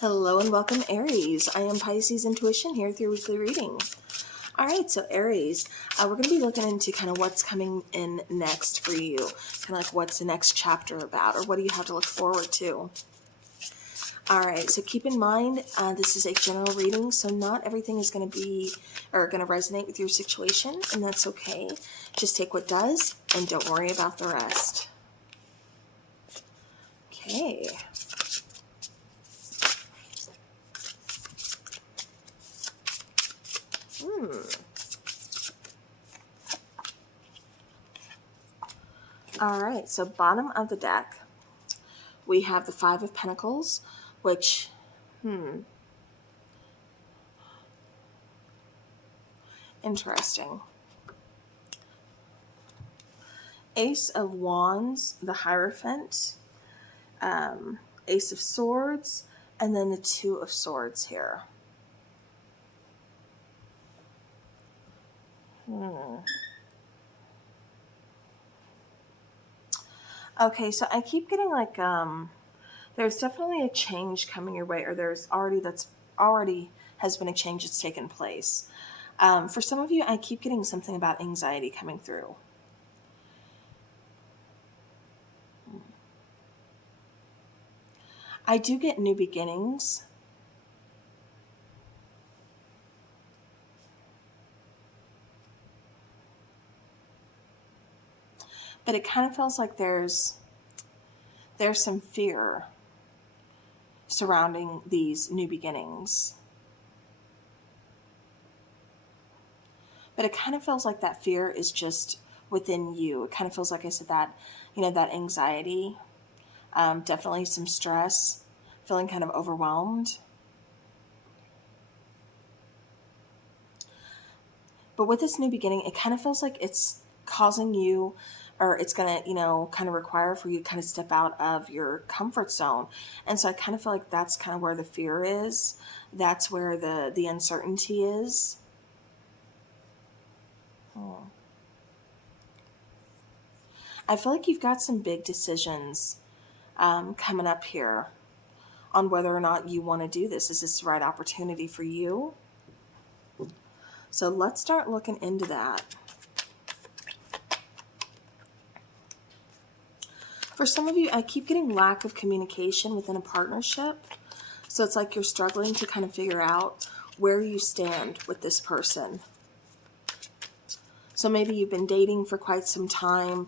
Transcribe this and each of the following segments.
Hello and welcome, Aries. I am Pisces Intuition here with your weekly reading. All right, so Aries, we're going to be looking into kind of what's coming in next for you, kind of like what's the next chapter about, or what do you have to look forward to. All right, so keep in mind, this is a general reading, so not everything is going to be, or going to resonate with your situation, and that's okay. Just take what does, and don't worry about the rest. Okay. All right, so bottom of the deck, we have the Five of Pentacles, which, interesting. Ace of Wands, the Hierophant, Ace of Swords, and then the Two of Swords here. Okay, so I keep getting like, there's definitely a change coming your way, or there's already has been a change that's taken place. For some of you, I keep getting something about anxiety coming through. I do get new beginnings. But it kind of feels like there's some fear surrounding these new beginnings. But it kind of feels like that fear is just within you. It kind of feels like I said that, that anxiety, definitely some stress, feeling kind of overwhelmed. But with this new beginning, it kind of feels like it's causing you, or it's going to, kind of require for you to kind of step out of your comfort zone. And so I kind of feel like that's kind of where the fear is. That's where the uncertainty is. I feel like you've got some big decisions coming up here on whether or not you want to do this. Is this the right opportunity for you? So let's start looking into that. For some of you, I keep getting lack of communication within a partnership. So it's like you're struggling to kind of figure out where you stand with this person. So maybe you've been dating for quite some time,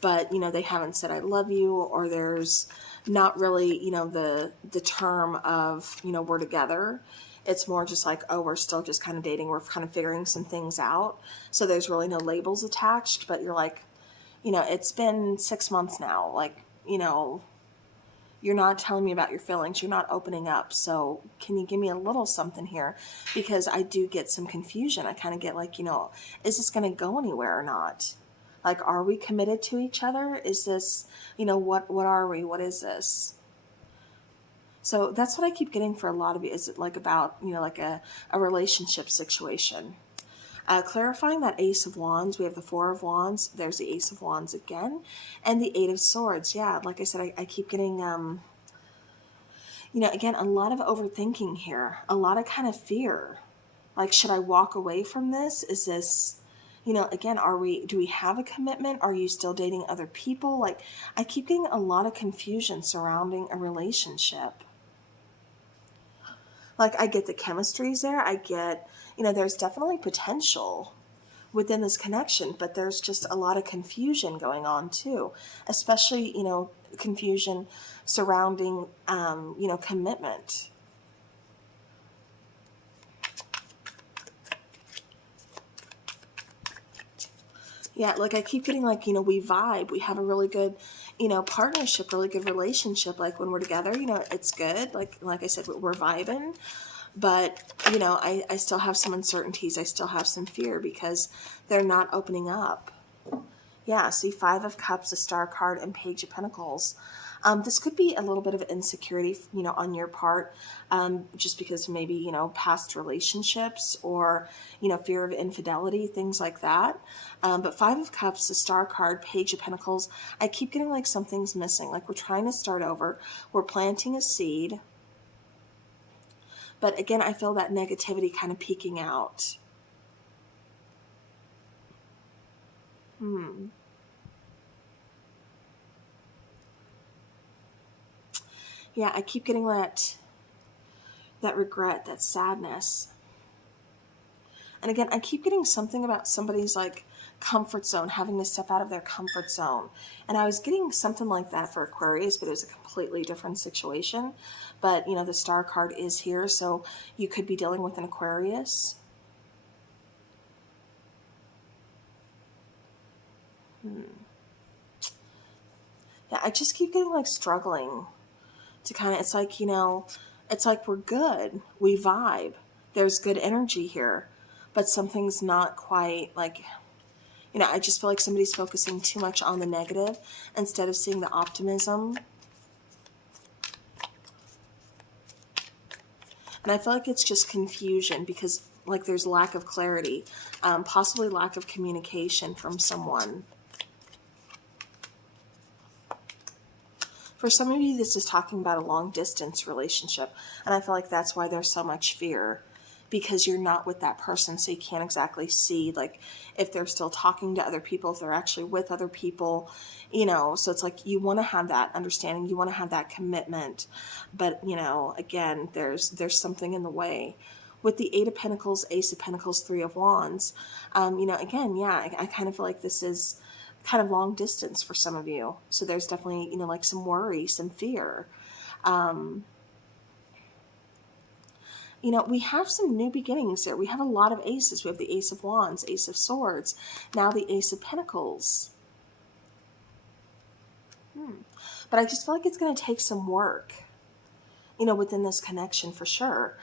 but, they haven't said I love you, or there's not really, the term of, we're together. It's more just like, oh, we're still just kind of dating. We're kind of figuring some things out. So there's really no labels attached, but you're like, it's been 6 months now. Like, you're not telling me about your feelings. You're not opening up. So can you give me a little something here? Because I do get some confusion. I kind of get like, is this going to go anywhere or not? Like, are we committed to each other? Is this, what are we? What is this? So that's what I keep getting for a lot of you. Is it like about, like a relationship situation? Clarifying that Ace of Wands, we have the Four of Wands. There's the Ace of Wands again. And the Eight of Swords. Yeah, like I said, I keep getting, again, a lot of overthinking here. A lot of kind of fear. Like, should I walk away from this? Is this, again, do we have a commitment? Are you still dating other people? Like, I keep getting a lot of confusion surrounding a relationship. Like, I get the chemistry's there. I get, there's definitely potential within this connection, but there's just a lot of confusion going on too, especially, confusion surrounding, commitment. Yeah, like I keep getting like, we vibe. We have a really good, partnership, really good relationship. Like when we're together, it's good. Like I said, we're vibing. But, I still have some uncertainties. I still have some fear because they're not opening up. Yeah, see, Five of Cups, a Star card, and Page of Pentacles. This could be a little bit of insecurity, on your part, just because maybe, past relationships or, fear of infidelity, things like that. But Five of Cups, the Star card, Page of Pentacles, I keep getting like something's missing. Like we're trying to start over. We're planting a seed. But again, I feel that negativity kind of peeking out. Yeah, I keep getting that regret, that sadness. And again, I keep getting something about somebody's like comfort zone, having to step out of their comfort zone. And I was getting something like that for Aquarius, but it was a completely different situation. But, you know, the star card is here, so you could be dealing with an Aquarius. Yeah, I just keep getting like struggling to kind of, it's like, you know, it's like we're good, we vibe, there's good energy here, but something's not quite like, you know, I just feel like somebody's focusing too much on the negative instead of seeing the optimism. And I feel like it's just confusion because like there's lack of clarity, possibly lack of communication from someone. For some of you, this is talking about a long distance relationship. And I feel like that's why there's so much fear, because you're not with that person. So you can't exactly see like if they're still talking to other people, if they're actually with other people, you know. So it's like you want to have that understanding, you want to have that commitment. But, you know, again, there's something in the way. With the Eight of Pentacles, Ace of Pentacles, Three of Wands, you know, again, yeah, I kind of feel like this is kind of long distance for some of you. So there's definitely, you know, like some worry, some fear. You know, we have some new beginnings here. We have a lot of aces. We have the Ace of Wands, Ace of Swords, now the Ace of Pentacles. But I just feel like it's going to take some work, you know, within this connection for sure.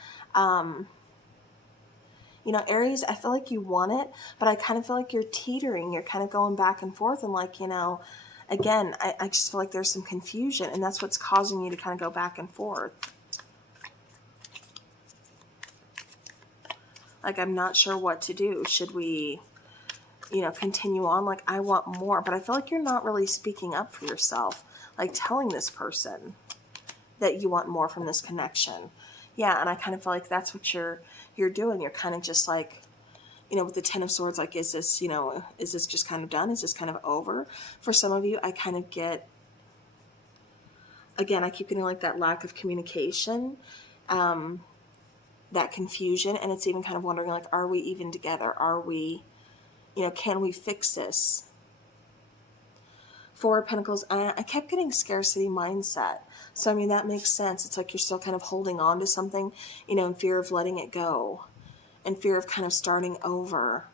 You know, Aries, I feel like you want it, but I kind of feel like you're teetering. You're kind of going back and forth. And like, you know, again, I just feel like there's some confusion. And that's what's causing you to kind of go back and forth. Like, I'm not sure what to do. Should we, you know, continue on? Like, I want more. But I feel like you're not really speaking up for yourself. Like, telling this person that you want more from this connection. Yeah, and I kind of feel like that's what you're doing. You're kind of just like, you know, with the Ten of Swords, like, is this, you know, is this just kind of done? Is this kind of over? For some of you, I kind of get, again, I keep getting like that lack of communication, that confusion, and it's even kind of wondering, like, are we even together? Are we, you know, can we fix this? Four of Pentacles, I kept getting scarcity mindset. So, I mean, that makes sense. It's like you're still kind of holding on to something, you know, in fear of letting it go, in fear of kind of starting over,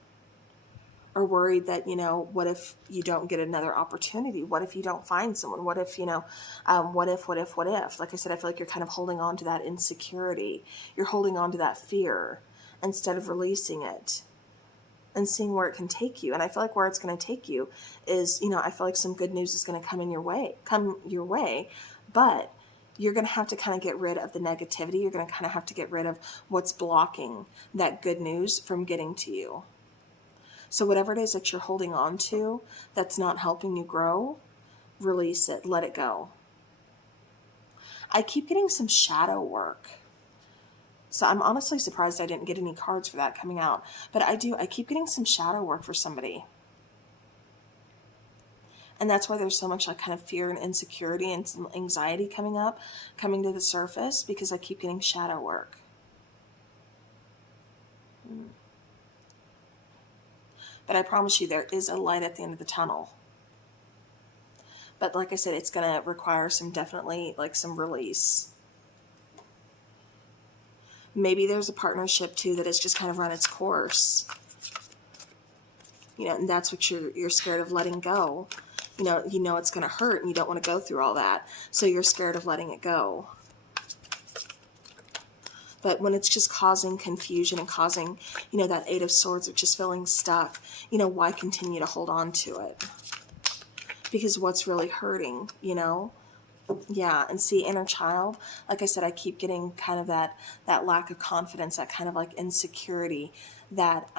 or worried that, you know, what if you don't get another opportunity? What if you don't find someone? What if, you know, what if? Like I said, I feel like you're kind of holding on to that insecurity. You're holding on to that fear instead of releasing it and seeing where it can take you. And I feel like where it's going to take you is, you know, I feel like some good news is going to come your way, but you're going to have to kind of get rid of the negativity. You're going to kind of have to get rid of what's blocking that good news from getting to you. So whatever it is that you're holding on to that's not helping you grow, release it, let it go. I keep getting some shadow work. So I'm honestly surprised I didn't get any cards for that coming out. But I keep getting some shadow work for somebody. And that's why there's so much like kind of fear and insecurity and some anxiety coming to the surface, because I keep getting shadow work. But I promise you there is a light at the end of the tunnel. But like I said, it's going to require definitely like some release. Maybe there's a partnership too that has just kind of run its course. You know, and that's what you're scared of letting go. You know it's going to hurt and you don't want to go through all that. So you're scared of letting it go. But when it's just causing confusion and causing, you know, that Eight of Swords of just feeling stuck, you know, why continue to hold on to it? Because what's really hurting, you know? Yeah, and see, inner child, like I said, I keep getting kind of that lack of confidence, that kind of like insecurity, that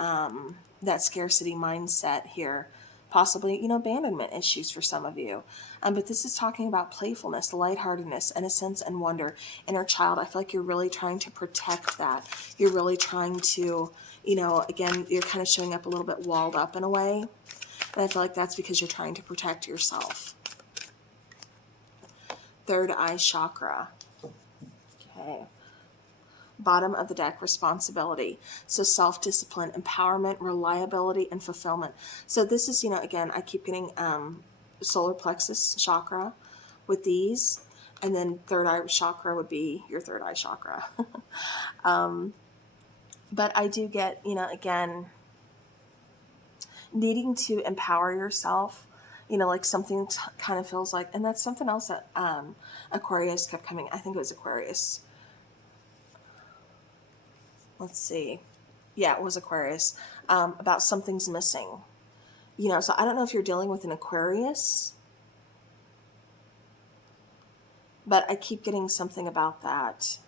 scarcity mindset here possibly, abandonment issues for some of you. But this is talking about playfulness, lightheartedness, innocence, and wonder. Inner child, I feel like you're really trying to protect that. You're really trying to, again, you're kind of showing up a little bit walled up in a way. And I feel like that's because you're trying to protect yourself. Third eye chakra. Okay. Bottom of the deck, responsibility. So self-discipline, empowerment, reliability, and fulfillment. So this is, again, I keep getting solar plexus chakra with these. And then third eye chakra would be your third eye chakra. But I do get, again, needing to empower yourself, like something kind of feels like, and that's something else that Aquarius kept coming. I think it was Aquarius. Let's see. Yeah, it was Aquarius. About something's missing. So I don't know if you're dealing with an Aquarius, but I keep getting something about that.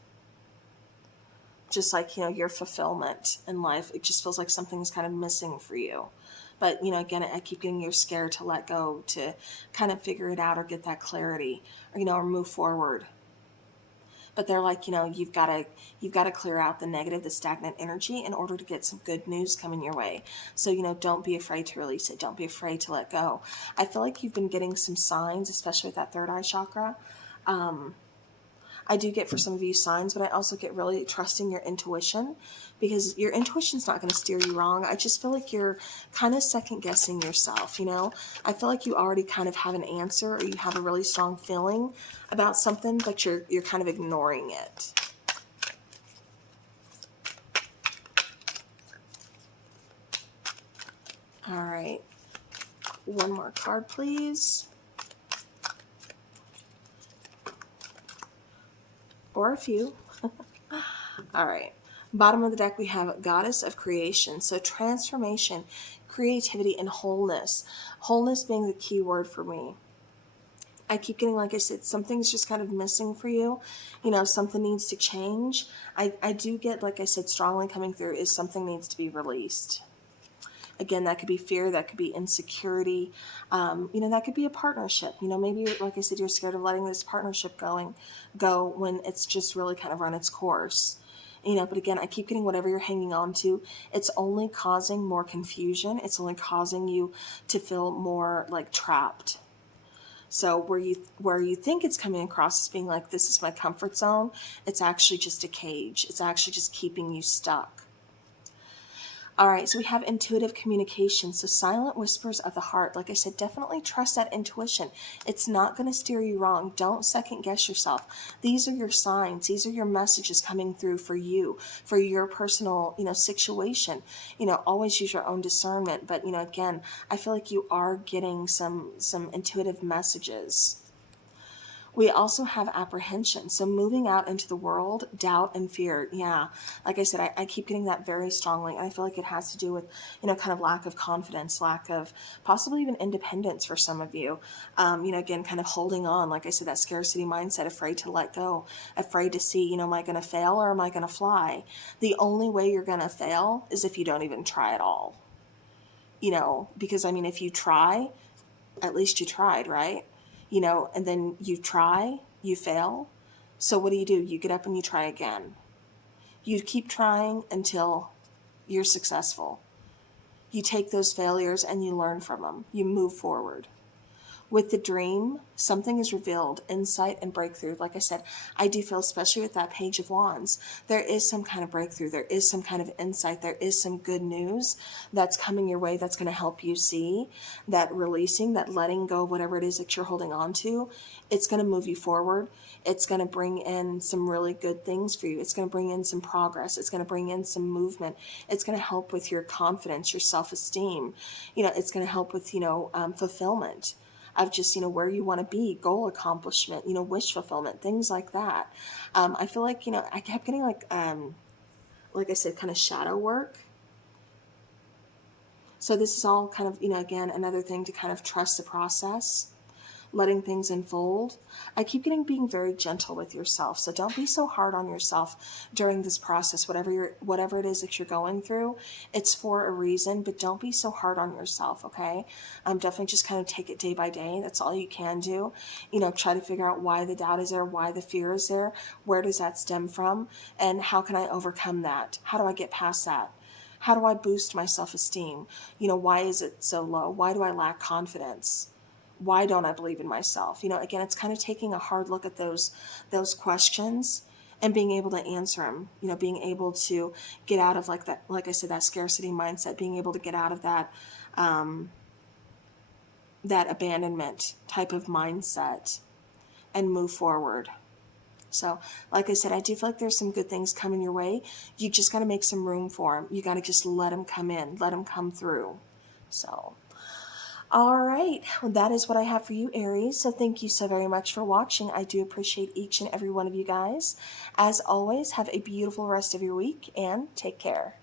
Just like, your fulfillment in life. It just feels like something's kind of missing for you. But, again, I keep getting you're scared to let go, to kind of figure it out or get that clarity, or, or move forward. But they're like, you've got to clear out the negative, the stagnant energy in order to get some good news coming your way. So, don't be afraid to release it. Don't be afraid to let go. I feel like you've been getting some signs, especially with that third eye chakra. I do get for some of you signs, but I also get really trusting your intuition, because your intuition's not going to steer you wrong. I just feel like you're kind of second guessing yourself, I feel like you already kind of have an answer, or you have a really strong feeling about something, but you're kind of ignoring it. All right. One more card, please. Or a few. All right. Bottom of the deck, we have Goddess of Creation. So transformation, creativity, and wholeness. Wholeness being the key word for me. I keep getting, like I said, something's just kind of missing for you. Something needs to change. I do get, like I said, strongly coming through is something needs to be released. Again, that could be fear, that could be insecurity, that could be a partnership. Maybe, like I said, you're scared of letting this partnership go when it's just really kind of run its course. But again, I keep getting whatever you're hanging on to, it's only causing more confusion. It's only causing you to feel more like trapped. So where you think it's coming across as being like, this is my comfort zone, it's actually just a cage. It's actually just keeping you stuck. All right, so we have intuitive communication. So silent whispers of the heart. Like I said, definitely trust that intuition. It's not going to steer you wrong. Don't second guess yourself. These are your signs. These are your messages coming through for you, for your personal, situation. Always use your own discernment. But, again, I feel like you are getting some intuitive messages. We also have apprehension. So moving out into the world, doubt and fear. Yeah, like I said, I keep getting that very strongly. And I feel like it has to do with, kind of lack of confidence, lack of possibly even independence for some of you. Again, kind of holding on. Like I said, that scarcity mindset, afraid to let go, afraid to see, am I going to fail or am I going to fly? The only way you're going to fail is if you don't even try at all. Because if you try, at least you tried, right? And then you try, you fail. So what do? You get up and you try again. You keep trying until you're successful. You take those failures and you learn from them. You move forward. With the dream, something is revealed, insight and breakthrough. Like I said, I do feel, especially with that Page of Wands, there is some kind of breakthrough. There is some kind of insight. There is some good news that's coming your way that's going to help you see that releasing, that letting go of whatever it is that you're holding on to. It's going to move you forward. It's going to bring in some really good things for you. It's going to bring in some progress. It's going to bring in some movement. It's going to help with your confidence, your self-esteem. It's going to help with, fulfillment of just, where you want to be, goal accomplishment, wish fulfillment, things like that. I feel like, I kept getting like I said, kind of shadow work. So this is all kind of, again, another thing to kind of trust the process. letting things unfold. I keep getting being very gentle with yourself. So don't be so hard on yourself during this process, whatever it is that you're going through. It's for a reason, but don't be so hard on yourself, okay? Definitely just kind of take it day by day. That's all you can do. You know, try to figure out why the doubt is there, why the fear is there, where does that stem from, and how can I overcome that? How do I get past that? How do I boost my self-esteem? You know, why is it so low? Why do I lack confidence? Why don't I believe in myself? You know, again, it's kind of taking a hard look at those questions and being able to answer them, you know, being able to get out of like that, like I said, that scarcity mindset, being able to get out of that, that abandonment type of mindset and move forward. So, like I said, I do feel like there's some good things coming your way. You just got to make some room for them. You got to just let them come in, let them come through. So, all right. Well, that is what I have for you, Aries. So thank you so very much for watching. I do appreciate each and every one of you guys. As always, have a beautiful rest of your week and take care.